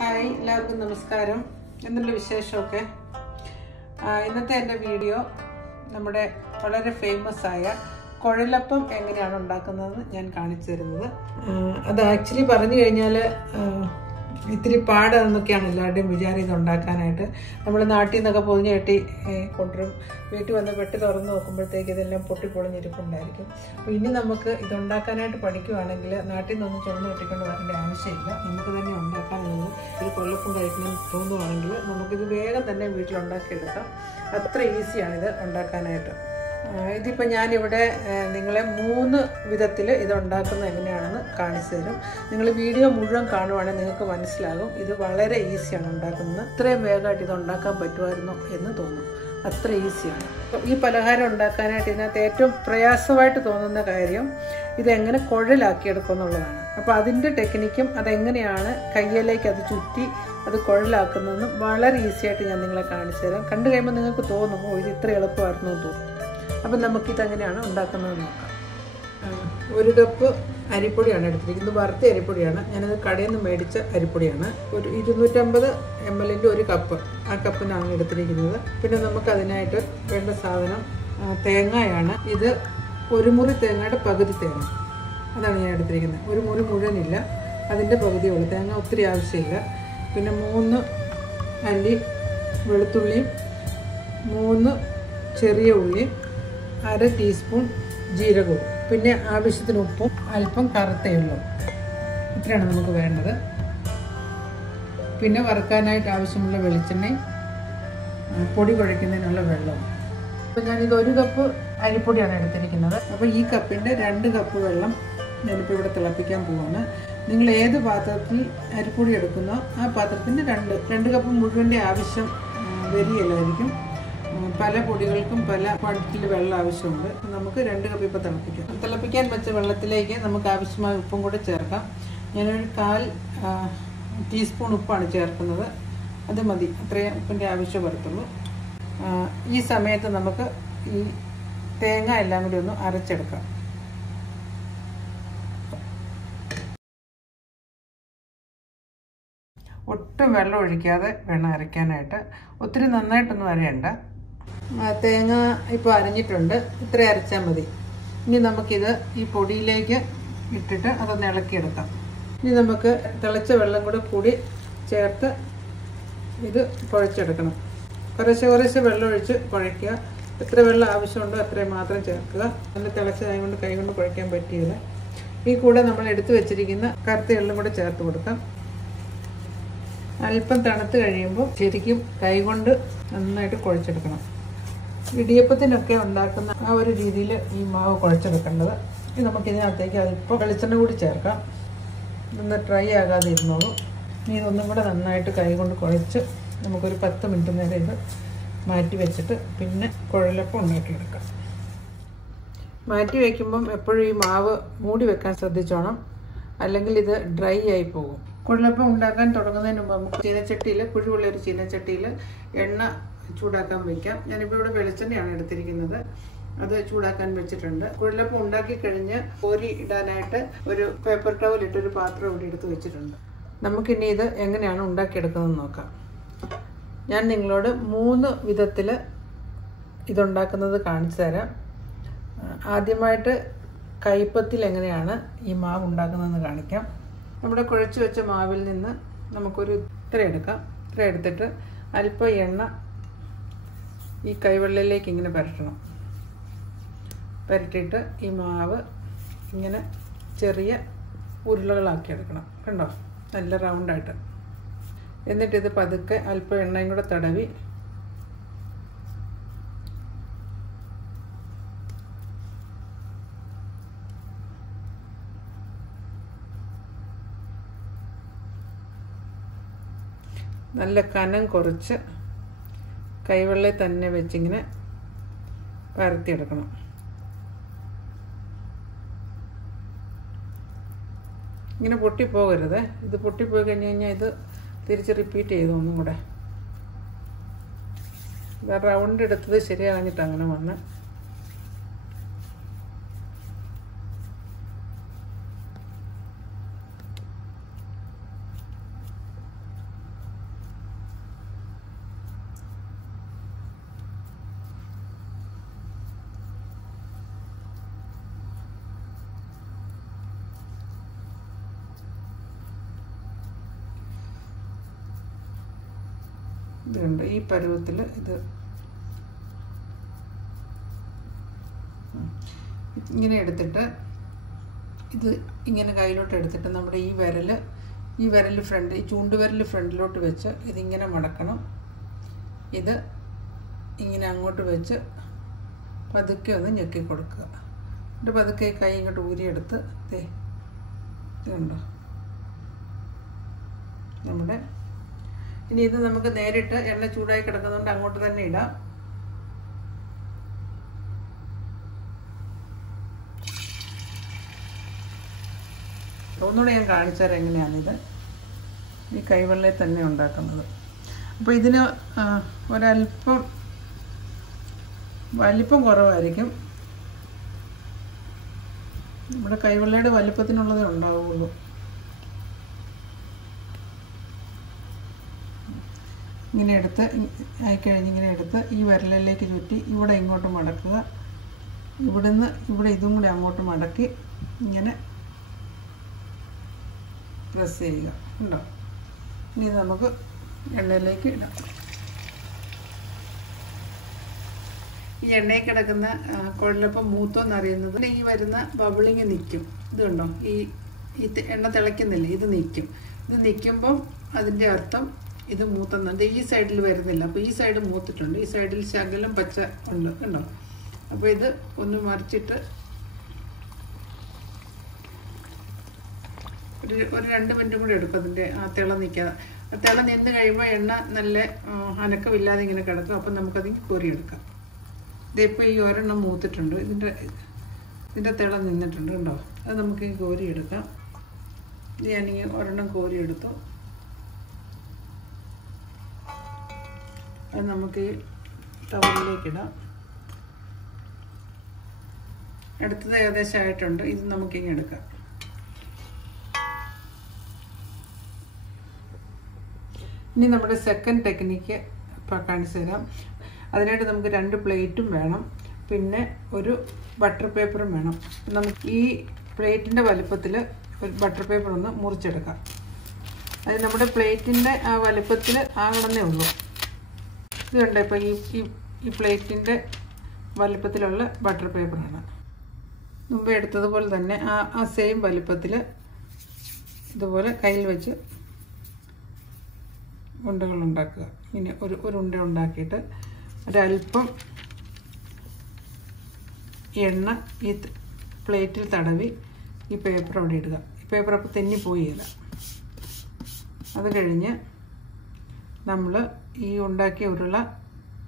Hi എല്ലാവർക്കും നമസ്കാരം. എന്തുണ്ട് വിശേഷമൊക്കെ? ഇന്നത്തെ എൻ്റെ വീഡിയോ നമ്മുടെ വളരെ ഫേമസ് ആയ കുഴലപ്പം എങ്ങനെയാണ് ഉണ്ടാക്കുന്നതെന്ന് ഞാൻ കാണിച്ചു തരുന്നത്. അത് ആക്ച്വലി പറഞ്ഞു കഴിഞ്ഞാൽ ഇത്തിരി പാടാന്നൊക്കെയാണ് എല്ലാവരുടെയും വിചാരം ഇത് ഉണ്ടാക്കാനായിട്ട്. നമ്മൾ നാട്ടിൽ നിന്നൊക്കെ പൊതിഞ്ഞ് കെട്ടി കൊണ്ടുവരും. വീട്ടിൽ വന്ന് പെട്ടി തുറന്ന് നോക്കുമ്പോഴത്തേക്ക് ഇതെല്ലാം പൊട്ടിപ്പൊളിഞ്ഞിരിപ്പുണ്ടായിരിക്കും. അപ്പോൾ ഇനി നമുക്ക് ഇതുണ്ടാക്കാനായിട്ട് പഠിക്കുകയാണെങ്കിൽ നാട്ടിൽ നിന്നൊന്നും ചുമന്ന് കെട്ടിക്കൊണ്ട് വരേണ്ട ആവശ്യമില്ല. നമുക്ക് തന്നെ ഉണ്ടാക്കാനുള്ളത് ഒരു കൊള്ളപ്പം കഴിക്കണം തോന്നുവാണെങ്കിൽ നമുക്കിത് വേഗം തന്നെ വീട്ടിലുണ്ടാക്കിയെടുക്കാം. അത്ര ഈസിയാണിത് ഉണ്ടാക്കാനായിട്ട്. ഇതിപ്പോൾ ഞാനിവിടെ നിങ്ങളെ 3 വിധത്തിൽ ഇതുണ്ടാക്കുന്നത് എങ്ങനെയാണെന്ന് കാണിച്ചു തരും. നിങ്ങൾ വീഡിയോ മുഴുവൻ കാണുവാണെങ്കിൽ നിങ്ങൾക്ക് മനസ്സിലാകും ഇത് വളരെ ഈസിയാണ് ഉണ്ടാക്കുന്നത്. ഇത്രയും വേഗമായിട്ട് ഇത് ഉണ്ടാക്കാൻ പറ്റുമായിരുന്നോ എന്ന് തോന്നും. അത്ര ഈസിയാണ്. ഈ പലഹാരം ഉണ്ടാക്കാനായിട്ട് ഇതിനകത്ത് ഏറ്റവും പ്രയാസമായിട്ട് തോന്നുന്ന കാര്യം ഇതെങ്ങനെ കുഴലാക്കിയെടുക്കും എന്നുള്ളതാണ്. അപ്പോൾ അതിൻ്റെ ടെക്നിക്കും അതെങ്ങനെയാണ് കയ്യിലേക്ക് അത് ചുറ്റി അത് കുഴലാക്കുന്നതെന്നും വളരെ ഈസിയായിട്ട് ഞാൻ നിങ്ങളെ കാണിച്ചു തരാം. കണ്ടു കഴിയുമ്പോൾ നിങ്ങൾക്ക് തോന്നുമോ ഇത് ഇത്ര എളുപ്പമായിരുന്നു എന്ന് തോന്നും. അപ്പം നമുക്കിതെങ്ങനെയാണ് ഉണ്ടാക്കുന്നത് നോക്കാം. 1 കപ്പ് അരിപ്പൊടിയാണ് എടുത്തിരിക്കുന്നത്. വറുത്ത അരിപ്പൊടിയാണ്. ഞാനത് കടയിൽ നിന്ന് മേടിച്ച അരിപ്പൊടിയാണ്. ഒരു 250 ml 1 കപ്പ്, ആ കപ്പിനാണ് എടുത്തിരിക്കുന്നത്. പിന്നെ നമുക്കതിനായിട്ട് വേണ്ട സാധനം തേങ്ങയാണ്. ഇത് 1 മുറി തേങ്ങയുടെ പകുതി തേങ്ങ, അതാണ് ഞാൻ എടുത്തിരിക്കുന്നത്. 1 മുറി മുഴുവനില്ല, അതിൻ്റെ പകുതിയുള്ളൂ. തേങ്ങ ഒത്തിരി ആവശ്യമില്ല. പിന്നെ 3 അല്ലി വെളുത്തുള്ളിയും 3 ചെറിയ ഉള്ളിയും 1/2 ടീസ്പൂൺ ജീരകവും പിന്നെ ആവശ്യത്തിന് ഉപ്പും അല്പം കറുത്ത എള്ളും. ഇത്രയാണ് നമുക്ക് വേണ്ടത്. പിന്നെ വറുക്കാനായിട്ട് ആവശ്യമുള്ള വെളിച്ചെണ്ണയും പൊടി കുഴയ്ക്കുന്നതിനുള്ള വെള്ളവും. അപ്പോൾ ഞാനിത് 1 കപ്പ് അരിപ്പൊടിയാണ് എടുത്തിരിക്കുന്നത്. അപ്പോൾ ഈ കപ്പിൻ്റെ 2 കപ്പ് വെള്ളം ഞാനിപ്പോൾ ഇവിടെ തിളപ്പിക്കാൻ പോവാണ്. നിങ്ങൾ ഏത് പാത്രത്തിൽ അരിപ്പൊടി എടുക്കുന്നോ ആ പാത്രത്തിൻ്റെ 2 കപ്പ് മുഴുവൻ്റെ ആവശ്യം വരികയില്ലായിരിക്കും. പല പൊടികൾക്കും പല ക്വാണ്ടിറ്റിയിൽ വെള്ളം ആവശ്യമുണ്ട്. നമുക്ക് 2 കപ്പ് ഇപ്പോൾ തിളപ്പിക്കാം. തിളപ്പിക്കാൻ വെച്ച വെള്ളത്തിലേക്ക് നമുക്ക് ആവശ്യമായ ഉപ്പും കൂടെ ചേർക്കാം. ഞാനൊരു 1/4 ടീസ്പൂൺ ഉപ്പാണ് ചേർക്കുന്നത്. അത് മതി, അത്രയും ഉപ്പിൻ്റെ ആവശ്യം വരത്തുള്ളൂ. ഈ സമയത്ത് നമുക്ക് ഈ തേങ്ങ എല്ലാം കൂടി ഒന്ന് അരച്ചെടുക്കാം. ഒട്ടും വെള്ളം ഒഴിക്കാതെ വേണം അരയ്ക്കാനായിട്ട്. ഒത്തിരി നന്നായിട്ടൊന്നും അരയണ്ട. തേങ്ങ ഇപ്പോൾ അരഞ്ഞിട്ടുണ്ട്. ഇത്ര അരച്ചാൽ മതി. ഇനി നമുക്കിത് ഈ പൊടിയിലേക്ക് ഇട്ടിട്ട് അതൊന്ന് ഇളക്കിയെടുക്കാം. ഇനി നമുക്ക് തിളച്ച വെള്ളം കൂടി ചേർത്ത് ഇത് കുഴച്ചെടുക്കണം. കുറേശ്ശെ വെള്ളം ഒഴിച്ച് കുഴയ്ക്കുക. എത്ര വെള്ളം ആവശ്യമുണ്ടോ അത്രയും മാത്രം ചേർക്കുക. നല്ല തിളച്ചതായതുകൊണ്ട് കൈ കൊണ്ട് കുഴയ്ക്കാൻ പറ്റിയില്ല. ഈ കൂടെ നമ്മൾ എടുത്തു വെച്ചിരിക്കുന്ന കറുത്ത എള്ളും കൂടെ ചേർത്ത് കൊടുക്കാം. അല്പം തണുത്ത് കഴിയുമ്പോൾ ശരിക്കും കൈകൊണ്ട് നന്നായിട്ട് കുഴച്ചെടുക്കണം. ഇടിയപ്പത്തിനൊക്കെ ഉണ്ടാക്കുന്ന ആ ഒരു രീതിയിൽ ഈ മാവ് കുഴച്ചെടുക്കേണ്ടത്. ഇനി നമുക്കിതിനകത്തേക്ക് അല്പം വെളിച്ചെണ്ണ കൂടി ചേർക്കാം. ഇതൊന്ന് ഡ്രൈ ആകാതെ ഇരുന്നോളൂ. ഇനി ഇതൊന്നും കൂടെ നന്നായിട്ട് കൈകൊണ്ട് കുഴച്ച് നമുക്കൊരു 10 മിനിറ്റ് നേരം ഇത് മാറ്റി വെച്ചിട്ട് പിന്നെ കുഴലപ്പം ഉണ്ടാക്കിയെടുക്കാം. മാറ്റി വയ്ക്കുമ്പം എപ്പോഴും ഈ മാവ് മൂടി വെക്കാൻ ശ്രദ്ധിച്ചോണം, അല്ലെങ്കിൽ ഇത് ഡ്രൈ ആയി പോകും. കുഴലപ്പം ഉണ്ടാക്കാൻ തുടങ്ങുന്നതിന് മുമ്പ് നമുക്ക് ചീനച്ചട്ടിയിൽ, കുഴിവുള്ള ഒരു ചീനച്ചട്ടിയിൽ എണ്ണ ചൂടാക്കാൻ വയ്ക്കാം. ഞാനിപ്പോൾ ഇവിടെ വെളിച്ചെണ്ണയാണ് എടുത്തിരിക്കുന്നത്. അത് ചൂടാക്കാൻ വെച്ചിട്ടുണ്ട്. കുഴലപ്പം ഉണ്ടാക്കി കഴിഞ്ഞ് കോരി ഇടാനായിട്ട് ഒരു പേപ്പർ ടവൽ ഇട്ടൊരു പാത്രം ഇവിടെ എടുത്ത് വെച്ചിട്ടുണ്ട്. നമുക്കിനി ഇത് എങ്ങനെയാണ് ഉണ്ടാക്കിയെടുക്കുന്നത് നോക്കാം. ഞാൻ നിങ്ങളോട് 3 വിധത്തിൽ ഇതുണ്ടാക്കുന്നത് കാണിച്ചു തരാം. ആദ്യമായിട്ട് കൈപ്പത്തിൽ എങ്ങനെയാണ് ഈ മാവ് ഉണ്ടാക്കുന്നതെന്ന് കാണിക്കാം. നമ്മുടെ കുഴച്ച് വെച്ച മാവിൽ നിന്ന് നമുക്കൊരു ഇത്ര എടുക്കാം. ഇത്ര എടുത്തിട്ട് അല്പം എണ്ണ ഈ കൈവെള്ളയിലേക്ക് ഇങ്ങനെ പുരട്ടണം. പുരട്ടിയിട്ട് ഈ മാവ് ഇങ്ങനെ ചെറിയ ഉരുളകളാക്കി എടുക്കണം. കണ്ടോ, നല്ല റൗണ്ടായിട്ട്. എന്നിട്ടിത് പതുക്കെ അല്പം എണ്ണയും കൂടെ തടവി നല്ല കനം കുറച്ച് കൈവെള്ളയിൽ തന്നെ വെച്ചിങ്ങനെ പരത്തിയെടുക്കണം. ഇങ്ങനെ പൊട്ടിപ്പോകരുത്. ഇത് പൊട്ടിപ്പോയി കഴിഞ്ഞ് കഴിഞ്ഞാൽ ഇത് തിരിച്ച് റിപ്പീറ്റ് ചെയ്തു ഒന്നും കൂടെ. റൗണ്ട് എടുത്തത് ശരിയാകാഞ്ഞിട്ട് അങ്ങനെ വന്ന്. ഇതുണ്ട് ഈ പരുവത്തിൽ ഇത് ഇങ്ങനെ എടുത്തിട്ട് ഇത് ഇങ്ങനെ കയ്യിലോട്ട് എടുത്തിട്ട് നമ്മുടെ ഈ വിരൽ ഫ്രണ്ട് ഈ ചൂണ്ടുവിരൽ ഫ്രണ്ടിലോട്ട് വെച്ച് ഇതിങ്ങനെ മടക്കണം. ഇത് ഇങ്ങനെ അങ്ങോട്ട് വെച്ച് പതുക്കെ ഒന്ന് ഞെക്കി കൊടുക്കുക. എന്നിട്ട് പതുക്കെ കൈ ഇങ്ങോട്ട് ഊരിയെടുത്ത് ഇതുണ്ടോ നമ്മുടെ. ഇനി ഇത് നമുക്ക് നേരിട്ട് എണ്ണ ചൂടായി കിടക്കുന്നതുകൊണ്ട് അങ്ങോട്ട് തന്നെ ഇടാം. ഒന്നുകൂടെ ഞാൻ കാണിച്ചു തരാം എങ്ങനെയാണിത് ഈ കൈവെള്ളയിൽ തന്നെ ഉണ്ടാക്കുന്നത്. അപ്പോൾ ഇതിന് ഒരല്പം വലിപ്പം കുറവായിരിക്കും. നമ്മുടെ കൈവെള്ളയുടെ വലിപ്പത്തിനുള്ളതേ ഉണ്ടാവുള്ളൂ. ഇങ്ങനെ എടുത്ത് ആയിക്കഴിഞ്ഞ് ഇങ്ങനെ എടുത്ത് ഈ വിരലിലേക്ക് ചുറ്റി ഇവിടെ ഇങ്ങോട്ട് മടക്കുക. ഇവിടുന്ന് ഇവിടെ ഇതും കൂടി അങ്ങോട്ട് മടക്കി ഇങ്ങനെ പ്രസ് ചെയ്യുക. ഉണ്ടോ? ഇനി നമുക്ക് എണ്ണയിലേക്ക് ഇടാം. ഈ എണ്ണയിൽ കിടക്കുന്ന കുഴലപ്പം മൂത്തോന്നറിയുന്നത് ഈ വരുന്ന ബബിളിങ് നിൽക്കും. ഇത് കണ്ടോ, ഈ എണ്ണ തിളയ്ക്കുന്നില്ല, ഇത് നിൽക്കും. ഇത് നിൽക്കുമ്പം അതിൻ്റെ അർത്ഥം ഇത് മൂത്തുന്നുണ്ട്. ഈ സൈഡിൽ വരുന്നില്ല, അപ്പോൾ ഈ സൈഡ് മൂത്തിട്ടുണ്ട്. ഈ സൈഡിൽ ശകലം പച്ച ഉണ്ട് കണ്ടോ. അപ്പോൾ ഇത് ഒന്ന് മറിച്ചിട്ട് ഒരു 2 മിനിറ്റും കൂടി എടുക്കും അതിൻ്റെ ആ തിള നിൽക്കാതെ. ആ തിള നിന്ന് കഴിയുമ്പോൾ എണ്ണ നല്ല അനക്കമില്ലാതെ ഇങ്ങനെ കിടക്കും. അപ്പം നമുക്കതിന് കോരിയെടുക്കാം. ഇതിപ്പോൾ ഈ ഒരെണ്ണം മൂത്തിട്ടുണ്ട്, ഇതിൻ്റെ തിള നിന്നിട്ടുണ്ട് കണ്ടോ. അത് നമുക്ക് ഈ കോരിയെടുക്കാം. ഞാനീ ഒരെണ്ണം കോരിയെടുത്തു. അത് നമുക്ക് ഈ ടവലിലേക്കിടാം. അടുത്തത് ഏകദേശം ആയിട്ടുണ്ട്. ഇത് നമുക്കിങ്ങനെ എടുക്കാം. ഇനി നമ്മുടെ സെക്കൻഡ് ടെക്നിക്ക് ഇപ്പോൾ കാണിച്ചു തരാം. അതിനായിട്ട് നമുക്ക് 2 പ്ലേറ്റും വേണം, പിന്നെ ഒരു ബട്ടർ പേപ്പറും വേണം. നമുക്ക് ഈ പ്ലേറ്റിൻ്റെ വലുപ്പത്തിൽ ഒരു ബട്ടർ പേപ്പർ ഒന്ന് മുറിച്ചെടുക്കാം. അത് നമ്മുടെ പ്ലേറ്റിൻ്റെ ആ വലുപ്പത്തിൽ ആകണമെന്നേ ഉള്ളൂ. ഇത് കണ്ടോ, ഇപ്പോൾ ഈ പ്ലേറ്റിൻ്റെ വലുപ്പത്തിലുള്ള ബട്ടർ പേപ്പറാണ്. മുമ്പ് എടുത്തതുപോലെ തന്നെ ആ സെയിം വലുപ്പത്തിൽ ഇതുപോലെ കയ്യിൽ വെച്ച് ഉണ്ടകൾ ഉണ്ടാക്കുക. ഇങ്ങനെ ഒരു ഉണ്ട ഉണ്ടാക്കിയിട്ട് ഒരല്പം എണ്ണ ഈ പ്ലേറ്റിൽ തടവി ഈ പേപ്പർ അവിടെ ഇടുക. ഈ പേപ്പർ അപ്പോൾ തെന്നിപ്പോയില്ല. അത് കഴിഞ്ഞ് നമ്മൾ ഈ ഉണ്ടാക്കിയ ഉരുള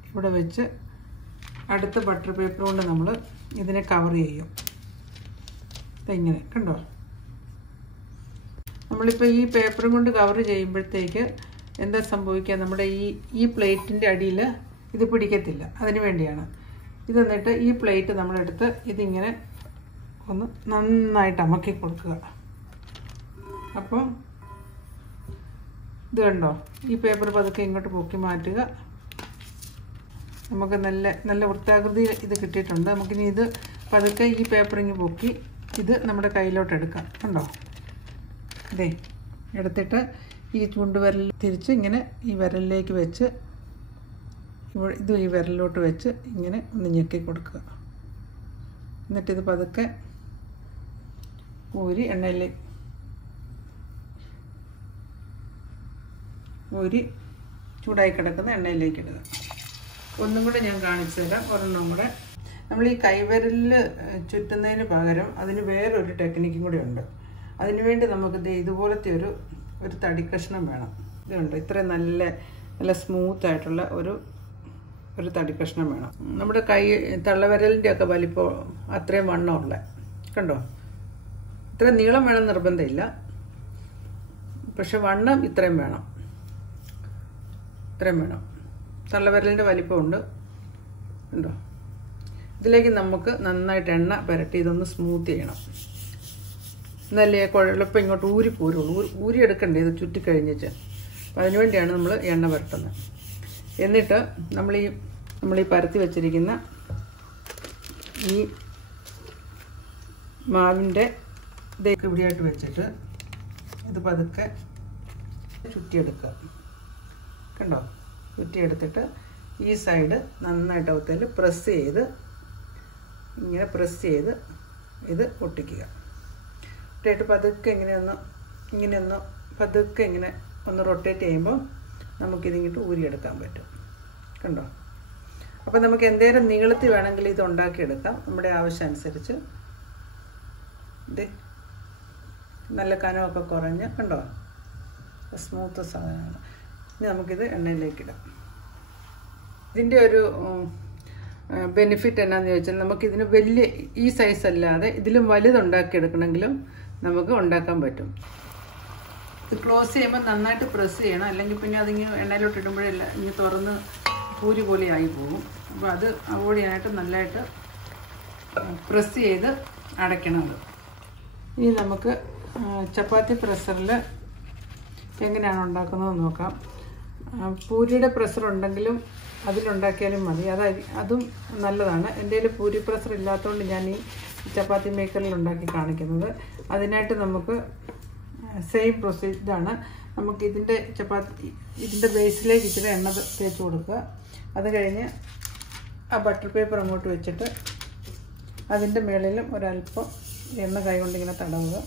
ഇവിടെ വെച്ച് അടുത്ത ബട്ടർ പേപ്പർ കൊണ്ട് നമ്മൾ ഇതിനെ കവർ ചെയ്യും. ഇങ്ങനെ കണ്ടോ. നമ്മളിപ്പോൾ ഈ പേപ്പറും കൊണ്ട് കവർ ചെയ്യുമ്പോഴത്തേക്ക് എന്താ സംഭവിക്കുക, നമ്മുടെ ഈ പ്ലേറ്റിൻ്റെ അടിയിൽ ഇത് പിടിക്കത്തില്ല. അതിന് വേണ്ടിയാണ് ഇത്. എന്നിട്ട് ഈ പ്ലേറ്റ് നമ്മളെടുത്ത് ഇതിങ്ങനെ ഒന്ന് നന്നായിട്ട് അമക്കി കൊടുക്കുക. അപ്പം ഇത് കണ്ടോ, ഈ പേപ്പർ പതുക്കെ ഇങ്ങോട്ട് പൊക്കി മാറ്റുക. നമുക്ക് നല്ല വൃത്താകൃതി ഇത് കിട്ടിയിട്ടുണ്ട്. നമുക്കിനി ഇത് പതുക്കെ ഈ പേപ്പറിങ്ങ് പൊക്കി ഇത് നമ്മുടെ കയ്യിലോട്ട് എടുക്കാം. കണ്ടോ, ഇതേ എടുത്തിട്ട് ഈ ചൂണ്ടുവിരൽ തിരിച്ച് ഇങ്ങനെ ഈ വിരലിലേക്ക് വെച്ച് ഇത് ഈ വിരലിലോട്ട് വെച്ച് ഇങ്ങനെ ഒന്ന് ഞെക്കി കൊടുക്കുക. എന്നിട്ടിത് പതുക്കെ ഊരി എണ്ണയിലേക്ക് ചൂടായി കിടക്കുന്ന എണ്ണയിലേക്ക് ഇടുക. ഒന്നും കൂടെ ഞാൻ കാണിച്ചു തരാം. ഒരെണ്ണം കൂടെ. നമ്മൾ ഈ കൈവിരലിൽ ചുറ്റുന്നതിന് പകരം അതിന് വേറൊരു ടെക്നിക്കും കൂടെ ഉണ്ട്. അതിനുവേണ്ടി നമുക്ക് ഇതുപോലത്തെ ഒരു തടിക്കഷ്ണം വേണം. ഇതുണ്ട്, ഇത്രയും നല്ല സ്മൂത്തായിട്ടുള്ള ഒരു തടിക്കഷ്ണം വേണം. നമ്മുടെ കൈ തള്ളവിരലിൻ്റെ ഒക്കെ വലിപ്പം അത്രയും വണ്ണമുള്ള കണ്ടോ. ഇത്ര നീളം വേണം നിർബന്ധമില്ല, പക്ഷെ വണ്ണം ഇത്രയും വേണം. തള്ളവിരലിൻ്റെ വലിപ്പമുണ്ട് കണ്ടോ. ഇതിലേക്ക് നമുക്ക് നന്നായിട്ട് എണ്ണ പുരട്ടി ഇതൊന്ന് സ്മൂത്ത് ചെയ്യണം. എന്നല്ലേ കുഴപ്പം ഇങ്ങോട്ട് ഊരിപ്പോരുള്ളൂ. ഊരിയെടുക്കണ്ടേ ഇത് ചുറ്റിക്കഴിഞ്ഞിട്ട്. അപ്പം അതിനുവേണ്ടിയാണ് നമ്മൾ എണ്ണ പുരട്ടുന്നത്. എന്നിട്ട് നമ്മൾ ഈ പരത്തി വെച്ചിരിക്കുന്ന ഈ മാവിൻ്റെ ഇതൊക്കെ ഇവിടെയായിട്ട് വെച്ചിട്ട് ഇത് പതുക്കെ ചുറ്റിയെടുക്കുക. കണ്ടോ, ചുറ്റിയെടുത്തിട്ട് ഈ സൈഡ് നന്നായിട്ട് അവത്തേൽ പ്രസ് ചെയ്ത് ഇങ്ങനെ പ്രസ് ചെയ്ത് ഇത് ഒട്ടിക്കുക. ഒട്ടിയിട്ട് പതുക്കെ ഇങ്ങനെയൊന്ന് പതുക്കെ ഇങ്ങനെ ഒന്ന് റൊട്ടേറ്റ് ചെയ്യുമ്പോൾ നമുക്കിതിങ്ങിട്ട് ഊരിയെടുക്കാൻ പറ്റും. കണ്ടോ? അപ്പോൾ നമുക്ക് എന്തേലും നീളത്തിൽ വേണമെങ്കിൽ ഇത് ഉണ്ടാക്കിയെടുക്കാം നമ്മുടെ ആവശ്യമനുസരിച്ച്. ഇത് നല്ല കനമൊക്കെ കുറഞ്ഞ് കണ്ടോ സ്മൂത്ത് സാധനമാണ്. ഇനി നമുക്കിത് എണ്ണയിലേക്കിടാം. ഇതിൻ്റെ ഒരു ബെനിഫിറ്റ് എന്നാന്ന് ചോദിച്ചാൽ നമുക്കിതിന് വലിയ ഈ സൈസ് അല്ലാതെ ഇതിലും വലുതുണ്ടാക്കിയെടുക്കണമെങ്കിലും നമുക്ക് ഉണ്ടാക്കാൻ പറ്റും. ഇത് ക്ലോസ് ചെയ്യുമ്പോൾ നന്നായിട്ട് പ്രസ് ചെയ്യണം, അല്ലെങ്കിൽ പിന്നെ അതിങ്ങനെ എണ്ണയിലോട്ട് ഇടുമ്പോഴല്ല ഇങ്ങനെ തുറന്ന് പൂരി പോലെ ആയി പോകും. അപ്പോൾ അത് അവോയ്ഡ് ചെയ്യാനായിട്ട് നല്ലതായിട്ട് പ്രസ് ചെയ്ത് അടയ്ക്കണം. അത് ഇനി നമുക്ക് ചപ്പാത്തി പ്രസ്സറിൽ എങ്ങനെയാണ് ഉണ്ടാക്കുന്നത് നോക്കാം. പൂരിയുടെ പ്രസ്സർ ഉണ്ടെങ്കിലും അതിലുണ്ടാക്കിയാലും മതി, അതും നല്ലതാണ്. എൻ്റെ കയ്യിൽ പൂരി പ്രസ്സർ ഇല്ലാത്തതുകൊണ്ട് ഞാൻ ഈ ചപ്പാത്തി മേക്കറിൽ ഉണ്ടാക്കി കാണിക്കുന്നത്. അതിനായിട്ട് നമുക്ക് സെയിം പ്രൊസീജിയറാണ്. നമുക്ക് ഇതിൻ്റെ ബേസിലേക്ക് ഇച്ചിരി എണ്ണ തേച്ച് കൊടുക്കുക. അത് കഴിഞ്ഞ് ആ ബട്ടർ പേപ്പർ അങ്ങോട്ട് വെച്ചിട്ട് അതിൻ്റെ മുകളിലും ഒരല്പം എണ്ണ കൈ കൊണ്ട് ഇങ്ങനെ തടവുക.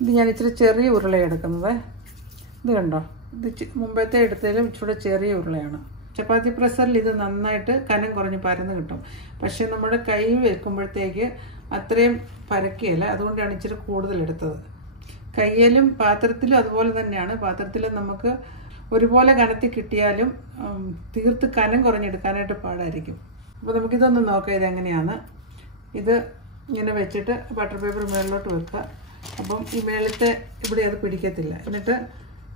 ഇത് ഞാൻ ഇച്ചിരി ചെറിയ ഉരുളയാണ് എടുക്കുന്നത്. ഇത് കണ്ടോ, ഇത് മുമ്പത്തെ എടുത്തതിലും ഇച്ചിരി ചെറിയ ഉരുളയാണ്. ചപ്പാത്തി പ്രസ്സറിൽ ഇത് നന്നായിട്ട് കനം കുറഞ്ഞ് പരന്ന് കിട്ടും. പക്ഷേ നമ്മുടെ കൈ വെക്കുമ്പോഴത്തേക്ക് അത്രയും പരക്കുകയില്ല, അതുകൊണ്ടാണ് ഇച്ചിരി കൂടുതൽ എടുത്തത്. കയ്യിലും പാത്രത്തിലും അതുപോലെ തന്നെയാണ്. പാത്രത്തിൽ നമുക്ക് ഒരുപോലെ കനത്തിൽ കിട്ടിയാലും തീർത്ത് കനം കുറഞ്ഞെടുക്കാനായിട്ട് പാടായിരിക്കും. അപ്പോൾ നമുക്കിതൊന്ന് നോക്കാം ഇതെങ്ങനെയാണ്. ഇത് ഇങ്ങനെ വെച്ചിട്ട് ബട്ടർ പേപ്പർ മുകളിലോട്ട് വെക്കുക. അപ്പം ഈ മേളത്തെ ഇവിടെ അത് പിടിക്കത്തില്ല. എന്നിട്ട്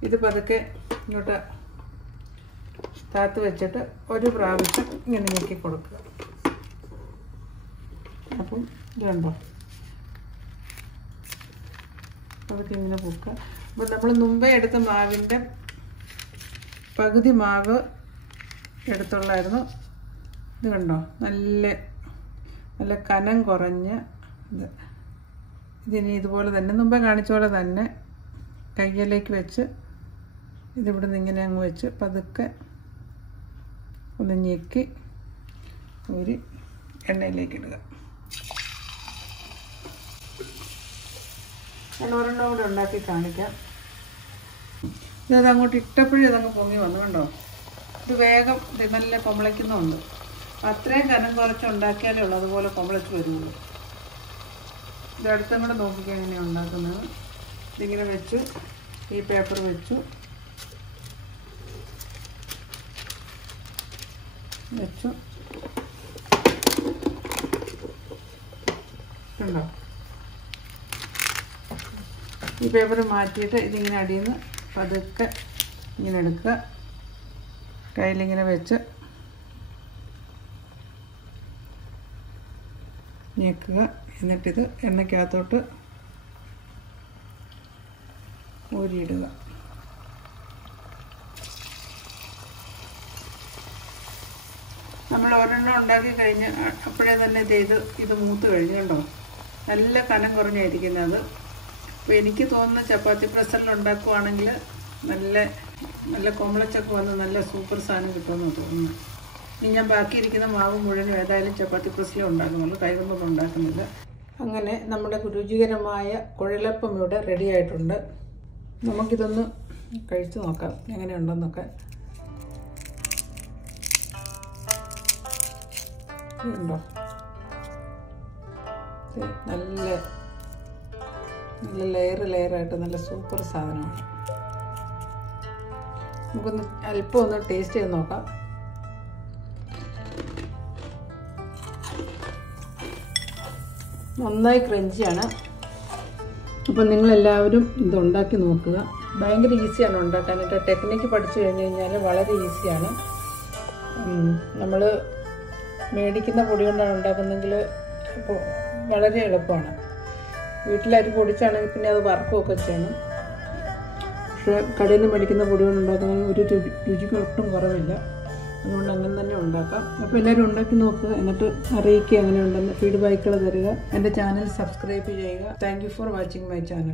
ഇത് പതുക്കെ ഇങ്ങോട്ട് താത്ത് വെച്ചിട്ട് ഒരു പ്രാവശ്യം ഇങ്ങനെ ഞെക്കി കൊടുക്കുക. അപ്പം ഇത് കണ്ടോ, അതൊക്കെ ഇങ്ങനെ പൊക്കുക. അപ്പോൾ നമ്മൾ മുമ്പേ എടുത്ത മാവിൻ്റെ പകുതി മാവ് എടുത്തുള്ളായിരുന്നു. ഇത് കണ്ടോ, നല്ല കനം കുറഞ്ഞ് ഇതിനി ഇതുപോലെ തന്നെ മുമ്പേ കാണിച്ച പോലെ തന്നെ കയ്യിലേക്ക് വെച്ച് ഇതിവിടെ നിന്ന് ഇങ്ങനെ അങ്ങ് വെച്ച് പതുക്കെ ഒന്ന് ഞെക്കി ഒരു എണ്ണയിലേക്ക് ഇടുക. ഞാൻ ഒരെണ്ണം കൂടെ ഉണ്ടാക്കി കാണിക്കാം. ഇതത് അങ്ങോട്ട് ഇട്ടപ്പോഴും ഇതങ്ങ് പൊങ്ങി വന്നു കണ്ടോ. ഇത് വേഗം നല്ല കൊമളയ്ക്കുന്നുണ്ട്. അത്രയും കനം കുറച്ച് ഉണ്ടാക്കിയാലേ ഉള്ളൂ അതുപോലെ കൊമളച്ച് വരുള്ളൂ. ഇത് അടുത്തും കൂടെ നോക്കിക്കാൻ എങ്ങനെയാണ് ഉണ്ടാക്കുന്നത്. ഇതിങ്ങനെ വെച്ചു, ഈ പേപ്പർ വെച്ചു കണ്ടോ. ഈ പേപ്പർ മാറ്റിയിട്ട് ഇതിങ്ങനെ അടിയിൽ നിന്ന് പതുക്കെ ഇങ്ങനെ എടുക്കുക. കയ്യിലിങ്ങനെ വെച്ച് ഞെക്കുക. എന്നിട്ടിത് എണ്ണയ്ക്കകത്തോട്ട് ഊരിയിടുക. നമ്മൾ ഒരെണ്ണം ഉണ്ടാക്കി കഴിഞ്ഞ് അപ്പോഴേ തന്നെ ഇത് മൂത്ത് കഴിഞ്ഞു കണ്ടോ. നല്ല കനം കുറഞ്ഞായിരിക്കുന്നത്. അപ്പോൾ എനിക്ക് തോന്നുന്നു ചപ്പാത്തി പ്രസ്സറിൽ ഉണ്ടാക്കുവാണെങ്കിൽ നല്ല കൊമളച്ചൊക്കെ വന്ന് നല്ല സൂപ്പർ സാധനം കിട്ടുമെന്ന് തോന്നുന്നു. ഇനി ഞാൻ ബാക്കിയിരിക്കുന്ന മാവ് മുഴുവനും ഏതായാലും ചപ്പാത്തി പ്രസ്സറിൽ ഉണ്ടാക്കുന്നുള്ളൂ, കൈകൊണ്ടൊന്നും ഉണ്ടാക്കുന്നില്ല. അങ്ങനെ നമ്മുടെ രുചികരമായ കുഴലപ്പം ഇവിടെ റെഡി ആയിട്ടുണ്ട്. നമുക്കിതൊന്ന് കഴിച്ചു നോക്കാം എങ്ങനെയുണ്ടെന്നൊക്കെ. ഉണ്ടോ, നല്ല ലെയറായിട്ട് നല്ല സൂപ്പർ സാധനമാണ്. നമുക്കൊന്ന് അല്പം ഒന്ന് ടേസ്റ്റ് ചെയ്ത് നോക്കാം. നന്നായി ക്രഞ്ചിയാണ്. അപ്പോൾ നിങ്ങളെല്ലാവരും ഇതുണ്ടാക്കി നോക്കുക. ഭയങ്കര ഈസിയാണ് ഉണ്ടാക്കാനായിട്ട്. ടെക്നിക്ക് പഠിച്ചു കഴിഞ്ഞ് കഴിഞ്ഞാൽ വളരെ ഈസിയാണ്. നമ്മൾ മേടിക്കുന്ന പൊടി കൊണ്ടാണ് ഉണ്ടാക്കുന്നതെങ്കിൽ അപ്പോൾ വളരെ എളുപ്പമാണ്. വീട്ടിലരി പൊടിച്ചാണെങ്കിൽ പിന്നെ അത് വറക്കുകയൊക്കെ ചെയ്യണം. പക്ഷേ കടയിൽ നിന്ന് മേടിക്കുന്ന പൊടി കൊണ്ട് ഉണ്ടാക്കുന്നതിന് ഒരു രുചിക്ക് ഒട്ടും കുറവില്ല. അതുകൊണ്ട് അങ്ങനെ തന്നെ ഉണ്ടാക്കാം. അപ്പോൾ എല്ലാവരും ഉണ്ടാക്കി നോക്കുക, എന്നിട്ട് അറിയിക്കുക എങ്ങനെയുണ്ടെന്ന്, ഫീഡ്ബാക്കുകൾ തരിക. എൻ്റെ ചാനൽ സബ്സ്ക്രൈബ് ചെയ്യുക. Thank you for watching my channel.